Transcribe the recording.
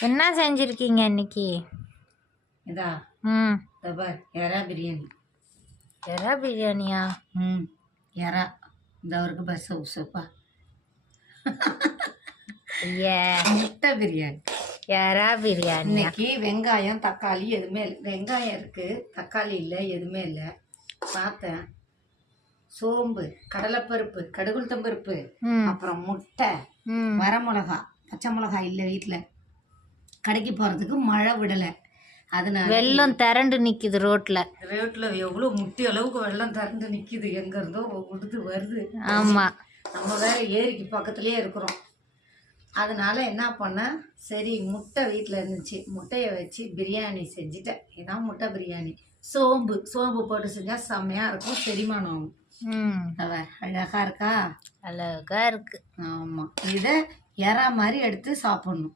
என்ன செஞ்சுருக்கீங்க இன்னைக்கு? இதா? ம். எறா பிரியாணி. எறா பிரியாணியா? ம் எறா. இந்த அவருக்கு பஸ் உசப்பா ஐயா. முட்டை பிரியாணி. எறா பிரியாணியா? இன்னைக்கு வெங்காயம் தக்காளி எதுவுமே இல்லை. வெங்காயம் இருக்குது தக்காளி இல்லை எதுவுமே இல்லை. பார்த்தேன். சோம்பு கடலைப்பருப்பு கடுகுளுத்தம்பருப்பு அப்புறம் முட்டை வரமிளகா பச்சை மிளகா இல்லை வீட்டில் கடைக்கு போகிறதுக்கு மழை விடலை. அதனால வெள்ளம் திரண்டு நிக்குது ரோட்ல. ரோட்டில் எவ்வளோ முட்டி அளவுக்கு வெள்ளம் திறந்து நிற்கிது எங்கே இருந்தோ உடுத்து வருது. ஆமா. நம்ம வேற ஏரிக்கு பக்கத்துலேயே இருக்கிறோம். அதனால என்ன பண்ணேன்? சரி முட்டை வீட்டில் இருந்துச்சு. முட்டையை வச்சு பிரியாணி செஞ்சுட்டேன். இதான் முட்டை பிரியாணி. சோம்பு சோம்பு போட்டு செஞ்சால் செம்மையாக இருக்கும் செரிமானம் ஆகும். ம். அவ அழகாக இருக்கா? அழகா இருக்கு. ஆமாம் இதை எறா மாதிரி எடுத்து சாப்பிட்ணும்.